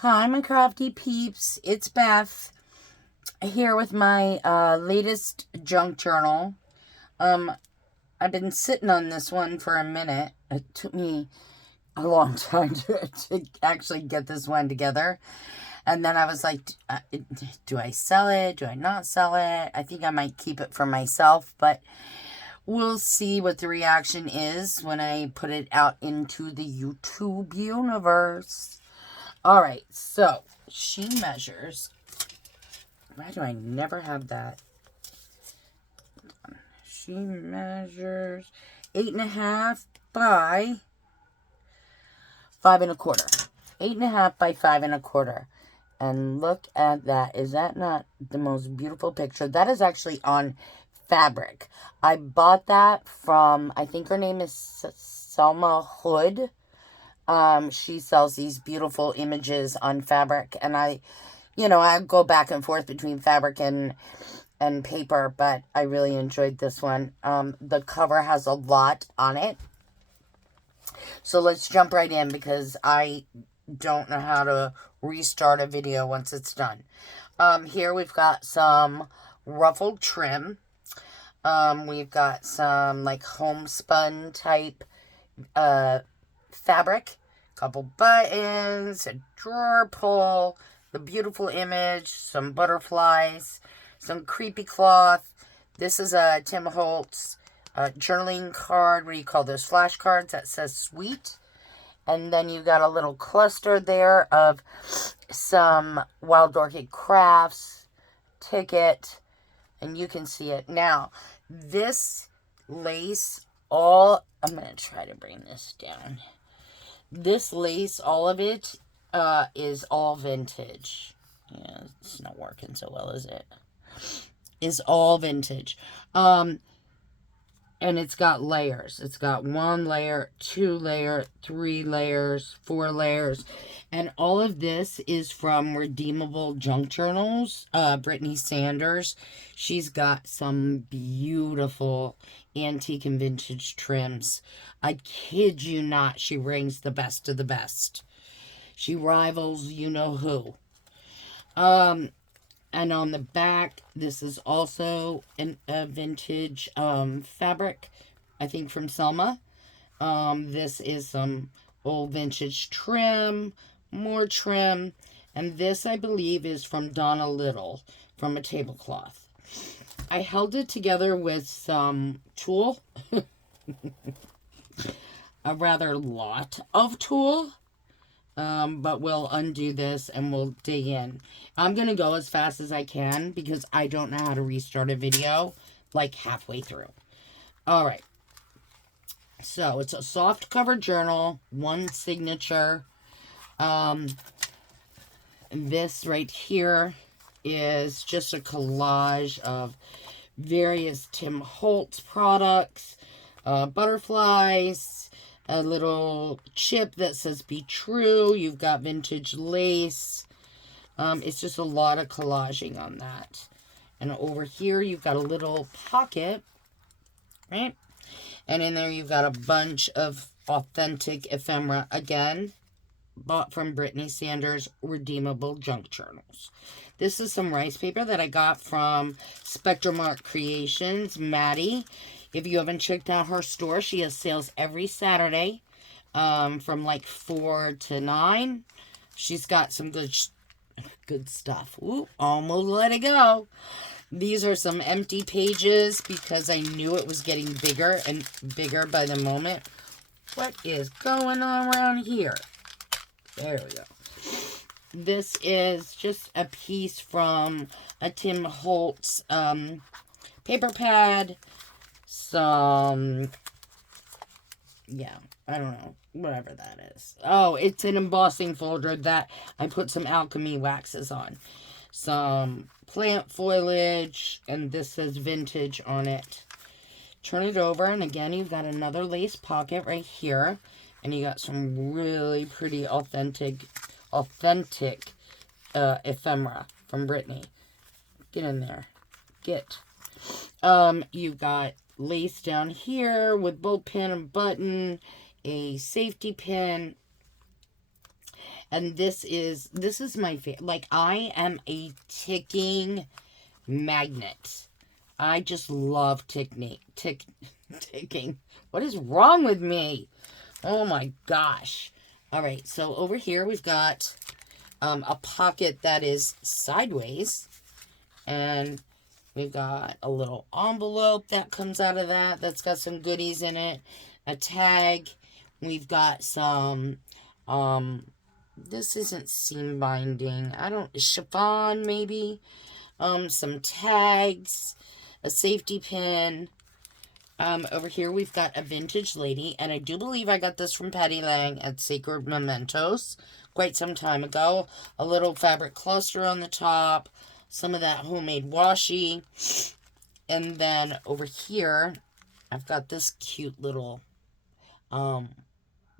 Hi, my crafty peeps. It's Beth here with my latest junk journal. I've been sitting on this one for a minute. It took me a long time to actually get this one together. And then I was like, do I sell it? Do I not sell it? I think I might keep it for myself, but we'll see what the reaction is when I put it out into the YouTube universe. All right, so she measures. Why do I never have that? She measures 8.5 by 5.25. 8.5 by 5.25. And look at that. Is that not the most beautiful picture? That is actually on fabric. I bought that from, I think her name is Selma Hood. She sells these beautiful images on fabric, and I go back and forth between fabric and paper, but I really enjoyed this one. The cover has a lot on it. So let's jump right in because I don't know how to restart a video once it's done. Here we've got some ruffled trim. We've got some like homespun type fabric, couple buttons, a drawer pull, the beautiful image, some butterflies, some creepy cloth. This is a Tim Holtz journaling card. What do you call those? Flashcards that says sweet. And then you got a little cluster there of some Wild Orchid Crafts ticket. And you can see it. Now, this lace, I'm going to try to bring this down. This lace, all of it, is all vintage. Yeah, it's not working so well, is it? Is all vintage. And it's got layers. It's got 1 layer, 2 layer, 3 layers, 4 layers. And all of this is from Redeemable Junk Journals. Brittany Sanders. She's got some beautiful antique and vintage trims. I kid you not, she brings the best of the best. She rivals you-know-who. And on the back, this is also a vintage fabric, I think from Selma. This is some old vintage trim, more trim. And this, I believe, is from Donna Little, from a tablecloth. I held it together with some tulle. A rather lot of tulle. But we'll undo this and we'll dig in. I'm going to go as fast as I can because I don't know how to restart a video like halfway through. All right. So it's a soft cover journal, 1 signature. This right here is just a collage of various Tim Holtz products, butterflies, a little chip that says be true. You've got vintage lace. It's just a lot of collaging on that. And over here you've got a little pocket, right? And in there you've got a bunch of authentic ephemera, again, bought from Brittany Sanders Redeemable Junk Journals. This is some rice paper that I got from Spectrum Art Creations, Maddie. If you haven't checked out her store, she has sales every Saturday from like 4 to 9. She's got some good stuff. Ooh, almost let it go. These are some empty pages because I knew it was getting bigger and bigger by the moment. What is going on around here? There we go. This is just a piece from a Tim Holtz paper pad. Some, yeah, I don't know, whatever that is. Oh, it's an embossing folder that I put some alchemy waxes on. Some plant foliage, and this says vintage on it. Turn it over, and again, you've got another lace pocket right here. And you got some really pretty authentic ephemera from Brittany. Get in there. Get. You've got lace down here with bow pin and button, a safety pin, And this is my favorite. Like, I am a ticking magnet. I just love ticking. What is wrong with me? Oh my gosh. All right, so over here we've got a pocket that is sideways, and we've got a little envelope that comes out of that that's got some goodies in it, a tag. We've got some, this isn't seam binding. Chiffon maybe. Some tags, a safety pin. Over here we've got a vintage lady, and I do believe I got this from Patty Lang at Sacred Mementos quite some time ago. A little fabric cluster on the top, some of that homemade washi, and then over here I've got this cute little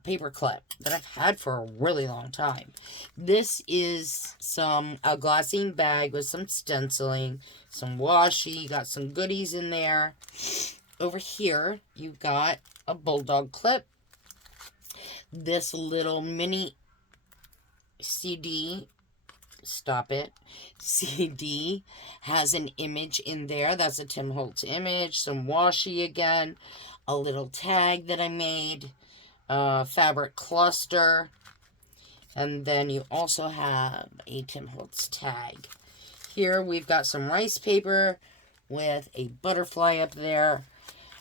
paper clip that I've had for a really long time. This is a glassine bag with some stenciling, some washi, got some goodies in there. Over here, you've got a bulldog clip. This little mini CD, CD has an image in there. That's a Tim Holtz image, some washi again, a little tag that I made, fabric cluster, and then you also have a Tim Holtz tag. Here we've got some rice paper with a butterfly up there.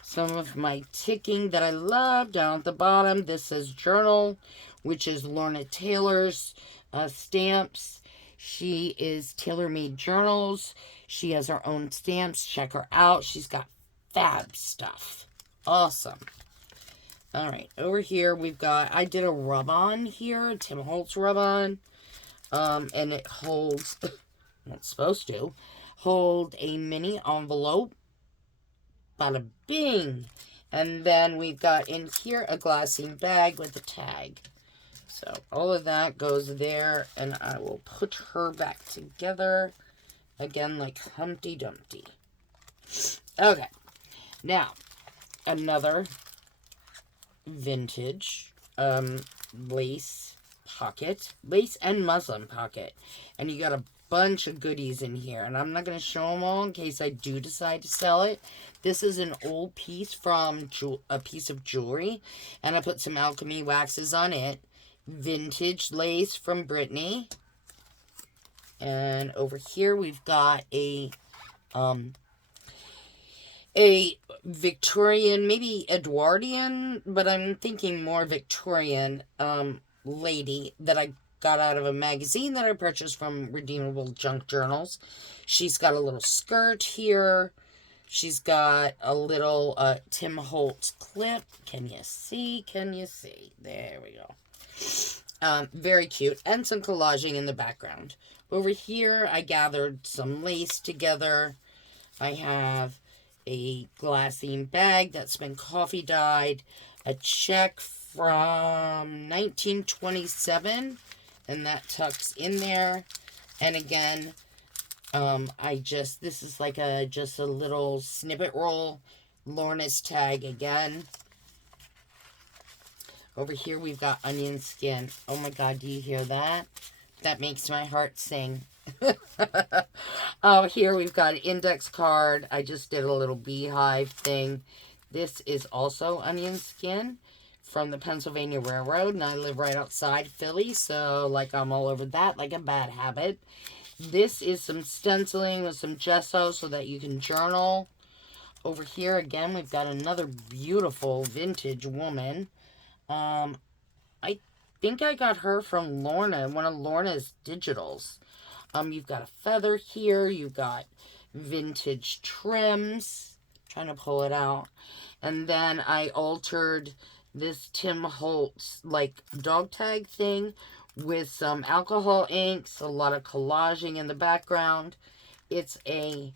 Some of my ticking that I love down at the bottom. This says journal, which is Lorna Taylor's stamps. She is Tailor Made Journals. She has her own stamps. Check her out. She's got fab stuff. Awesome. All right, over here we've got, I did a rub-on here, Tim Holtz rub-on, and it holds, it's supposed to, hold a mini envelope. Bada bing. And then we've got in here a glassine bag with a tag. So all of that goes there, and I will put her back together again like Humpty Dumpty. Okay, now another vintage lace pocket, lace and muslin pocket, and you got a bunch of goodies in here, and I'm not going to show them all in case I do decide to sell it. This is an old piece from a piece of jewelry, and I put some alchemy waxes on it. Vintage lace from Brittany. And over here we've got a Victorian, maybe Edwardian, but I'm thinking more Victorian lady that I got out of a magazine that I purchased from Redeemable Junk Journals. She's got a little skirt here. She's got a little Tim Holtz clip. Can you see? Can you see? There we go. Very cute. And some collaging in the background. Over here, I gathered some lace together. I have a glassine bag that's been coffee dyed. A check from 1927. And that tucks in there. And again, this is like just a little snippet roll. Lorna's tag again. Over here we've got onion skin. Oh my God, do you hear that? That makes my heart sing. Oh, here we've got an index card. I just did a little beehive thing. This is also onion skin from the Pennsylvania Railroad, and I live right outside Philly, so like I'm all over that, like a bad habit. This is some stenciling with some gesso so that you can journal. Over here again, we've got another beautiful vintage woman. I think I got her from Lorna, one of Lorna's digitals. You've got a feather here. You've got vintage trims. Trying to pull it out. And then I altered this Tim Holtz, like, dog tag thing with some alcohol inks, a lot of collaging in the background. It's a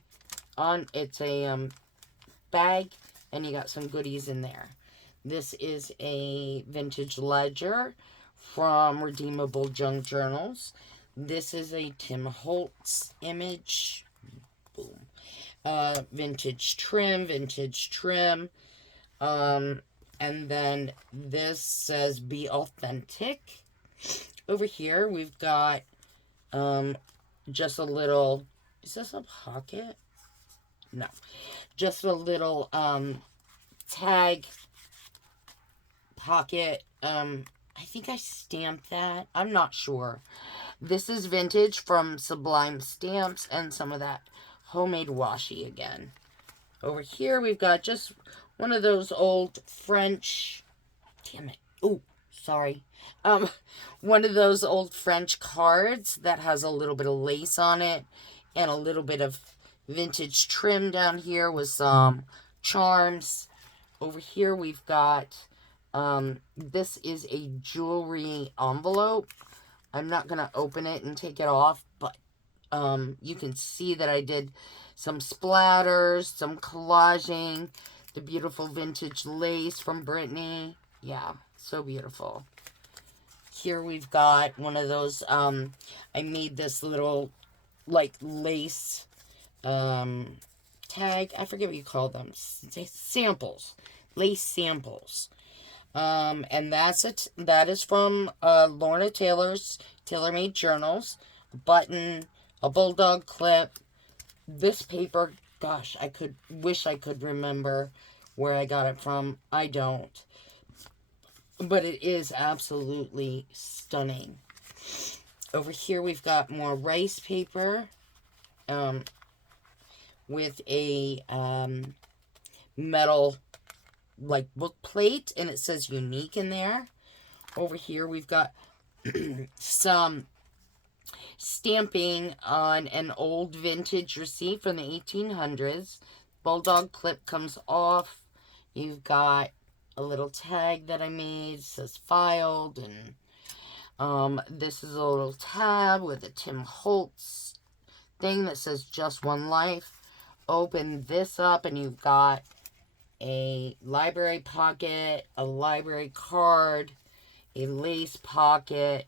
bag, and you got some goodies in there. This is a vintage ledger from Redeemable Junk Journals. This is a Tim Holtz image. Boom. Vintage trim. And then this says be authentic. Over here, we've got just a little, is this a pocket? No. Just a little tag pocket. I think I stamped that. I'm not sure. This is vintage from Sublime Stamps and some of that homemade washi again. Over here, we've got just one of those old French, damn it. Oh, sorry. One of those old French cards that has a little bit of lace on it and a little bit of vintage trim down here with some charms. Over here, we've got, this is a jewelry envelope. I'm not going to open it and take it off, but you can see that I did some splatters, some collaging, the beautiful vintage lace from Brittany. Yeah, so beautiful. Here we've got one of those, I made this little, like, lace tag. I forget what you call them. Samples. Lace samples. And that is from Lorna Taylor's Tailor Made Journals. A button, a bulldog clip. This paper, gosh, wish I could remember where I got it from. I don't. But it is absolutely stunning. Over here we've got more rice paper with a metal like book plate, and it says unique in there. Over here we've got some stamping on an old vintage receipt from the 1800s. Bulldog clip comes off. You've got a little tag that I made. It says filed, and this is a little tab with a Tim Holtz thing that says just one life. Open this up and you've got a library pocket, a library card, a lace pocket,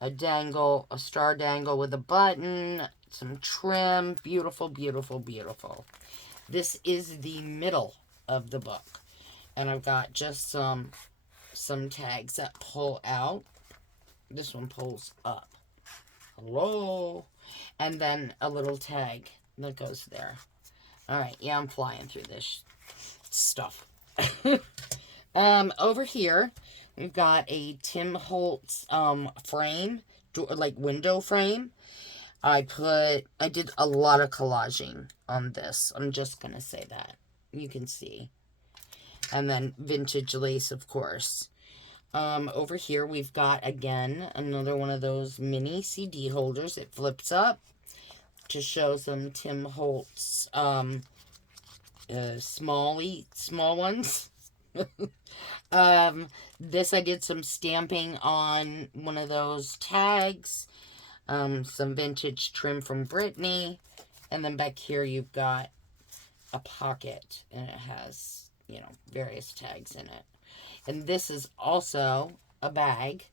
a dangle, a star dangle with a button, some trim. Beautiful, beautiful, beautiful. This is the middle of the book. And I've got just some tags that pull out. This one pulls up. Hello. And then a little tag that goes there. Alright, yeah, I'm flying through this stuff. Over here, we've got a Tim Holtz frame, like window frame. I did a lot of collaging on this. I'm just going to say that. You can see. And then vintage lace, of course. Over here, we've got, again, another one of those mini CD holders. It flips up to show some Tim Holtz small ones. This I did some stamping on one of those tags. Some vintage trim from Brittany. And then back here you've got a pocket. And it has, you know, various tags in it. And this is also a bag.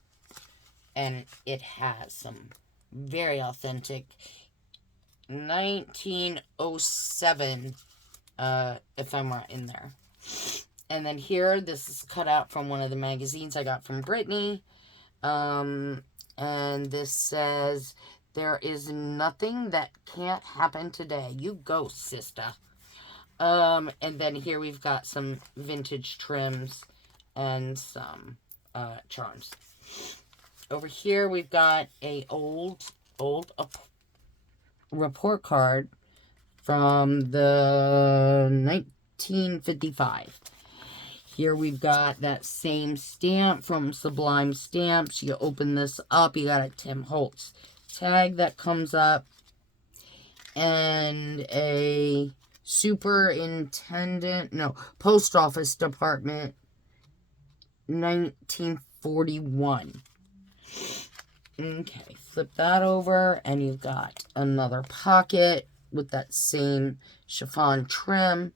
And it has some very authentic 1907 ephemera in there. And then here, this is cut out from one of the magazines I got from Brittany. And this says, "There is nothing that can't happen today. You go, sister." And then here we've got some vintage trims and some charms. Over here we've got a old report card from the 1955. Here we've got that same stamp from Sublime Stamps. You open this up, you got a Tim Holtz tag that comes up, and a post office department, 1941. Okay, flip that over, and you've got another pocket with that same chiffon trim,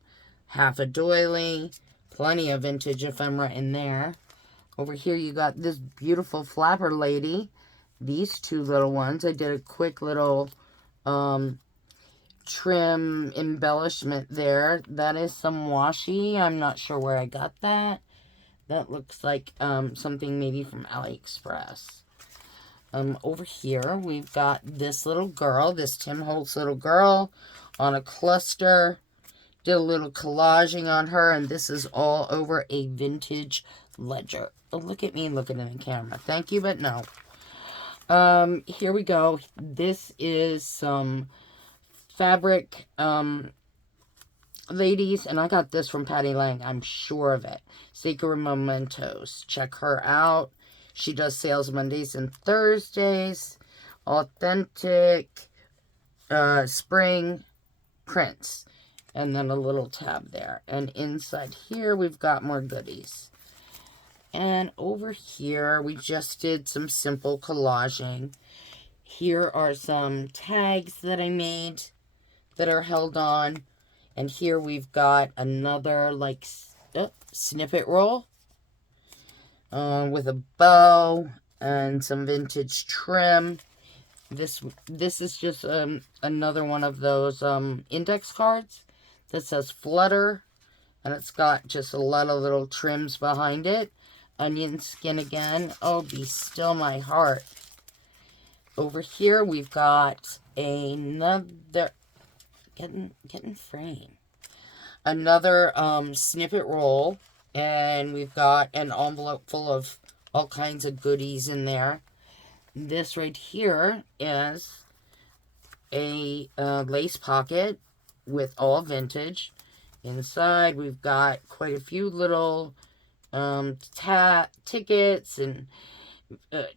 half a doily, plenty of vintage ephemera in there. Over here you got this beautiful flapper lady, these two little ones. I did a quick little trim embellishment there. That is some washi. I'm not sure where I got that. That looks like something maybe from AliExpress. Over here, we've got this little girl, this Tim Holtz little girl on a cluster. Did a little collaging on her, and this is all over a vintage ledger. Oh, look at me looking in the camera. Thank you, but no. Here we go. This is some fabric, ladies, and I got this from Patty Lang. I'm sure of it. Sacred Mementos. Check her out. She does sales Mondays and Thursdays. Authentic spring prints. And then a little tab there. And inside here, we've got more goodies. And over here, we just did some simple collaging. Here are some tags that I made that are held on. And here we've got another, like, snippet roll with a bow and some vintage trim. This is just another one of those index cards that says Flutter, and it's got just a lot of little trims behind it. Onion skin again. Oh, be still my heart. Over here we've got another getting frame. Another snippet roll, and we've got an envelope full of all kinds of goodies in there. This right here is a lace pocket with all vintage. Inside we've got quite a few little tickets and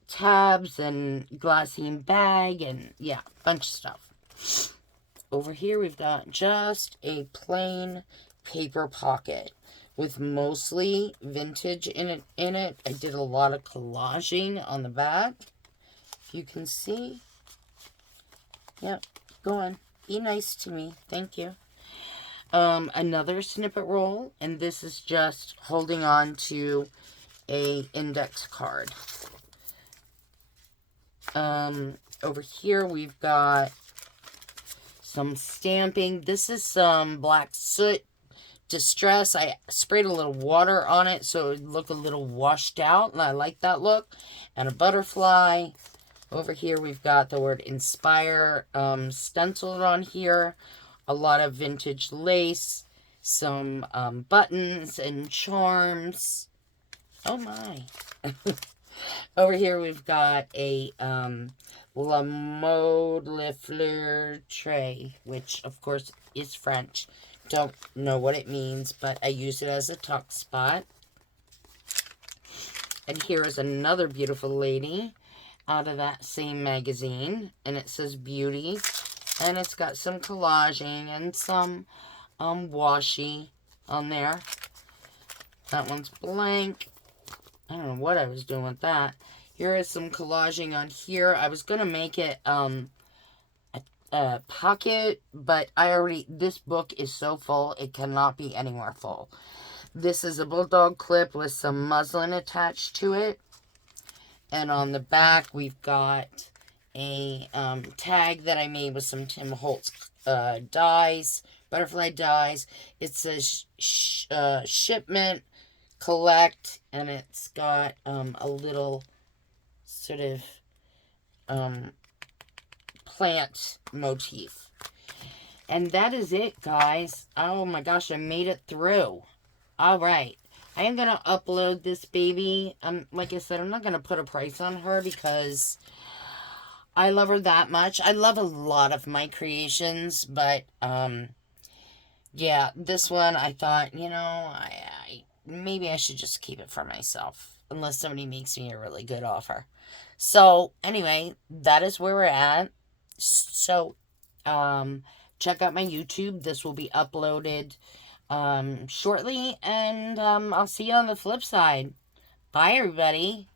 tabs and glassine bag and yeah, bunch of stuff. Over here we've got just a plain paper pocket with mostly vintage in it. I did a lot of collaging on the back. If you can see. Yep, go on. Be nice to me. Thank you. Another snippet roll, and this is just holding on to a index card. Over here we've got some stamping. This is some black soot distress. I sprayed a little water on it so it would look a little washed out, and I like that look. And a butterfly. Over here we've got the word inspire stenciled on here. A lot of vintage lace, some buttons and charms. Oh my. Over here we've got a La Mode Le Fleur tray, which of course is French. Don't know what it means, but I use it as a tuck spot. And here is another beautiful lady out of that same magazine, and it says Beauty. And it's got some collaging and some washi on there. That one's blank. I don't know what I was doing with that. Here is some collaging on here. I was going to make it a pocket, but this book is so full, it cannot be anywhere full. This is a bulldog clip with some muslin attached to it. And on the back, we've got a tag that I made with some Tim Holtz dies, butterfly dies. It says shipment, collect, and it's got a little sort of plant motif. And that is it, guys. Oh my gosh, I made it through. All right. I am going to upload this baby. Like I said, I'm not going to put a price on her because I love her that much. I love a lot of my creations, but yeah, this one I thought, you know, maybe I should just keep it for myself unless somebody makes me a really good offer. So anyway, that is where we're at. So check out my YouTube. This will be uploaded shortly, and I'll see you on the flip side. Bye, everybody.